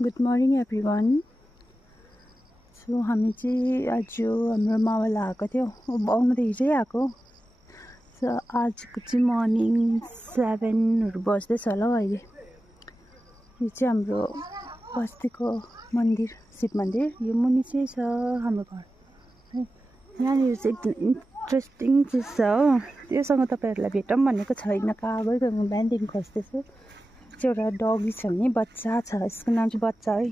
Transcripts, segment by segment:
Good morning everyone. So हामी चाहिँ आज हाम्रो मावल आएको थियो, आउनु त हिजै आएको। सो आजको चाहिँ मर्निङ 7 बज्दैछ होला हौ अहिले। यो चाहिँ हाम्रो बस्तीको मन्दिर, शिव मन्दिर। यो मुनि चाहिँ छ हाम्रो घर है। यहाँनिर चाहिँ एकदम इन्ट्रेस्टिङ चिज छ हो, त्योसँग तपाईँहरूलाई भेटौँ भनेको छैन। कहाँ गयो म बिहानदेखि खोज्दैछु। चाहिँ एउटा डगी छ नि, बच्चा छ, यसको नाम चाहिँ बच्चा है।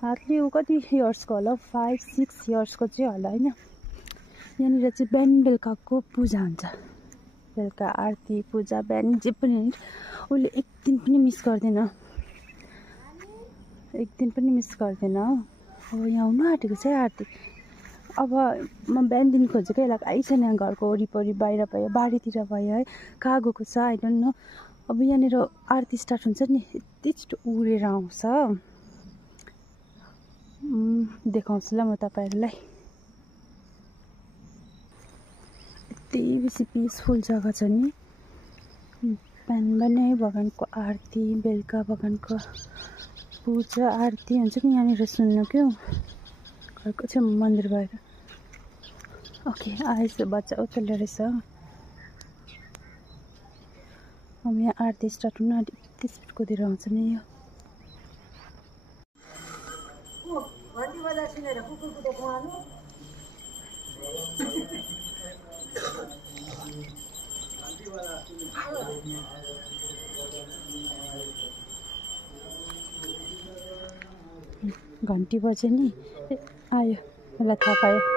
हार्डली ऊ कति इयर्सको होला, 5-6 इयर्सको चाहिँ होला होइन। यहाँनिर चाहिँ बिहान बेलुकाको पूजा हुन्छ, बेलुका आरती पूजा बिहान जे पनि। उसले एक दिन पनि मिस गर्दैन, एक दिन पनि मिस गर्दैन। अब यहाँ हुनु आँटेको छ है आरती। अब म बिहानदेखि खोजेको, यसलाई आइ छैन। घरको वरिपरि बाहिर भयो, बारीतिर भयो है, कहाँ गएको छ आई डोन्ट नो। अब यहाँनिर आरती स्टार्ट हुन्छ नि, यति छिटो उडेर आउँछ। देखाउँछु ल म तपाईँहरूलाई। यति बेसी पिसफुल जग्गा छ नि। बिहान बिहानै भगवानको आरती, बेलुका भगवानको पूजा आरती हुन्छ नि यहाँनिर सुन्नु क्यौ। घरको छेउमा मन्दिर भएर। ओके आएछ बच्चा, उत्तिलो रहेछ। अब यहाँ आरती स्टार्ट हुन आँट्यो, यति स्पिड कुदेर आउँछ नि यो। घन्टी बज्यो नि, आयो, मलाई थाहा पायो।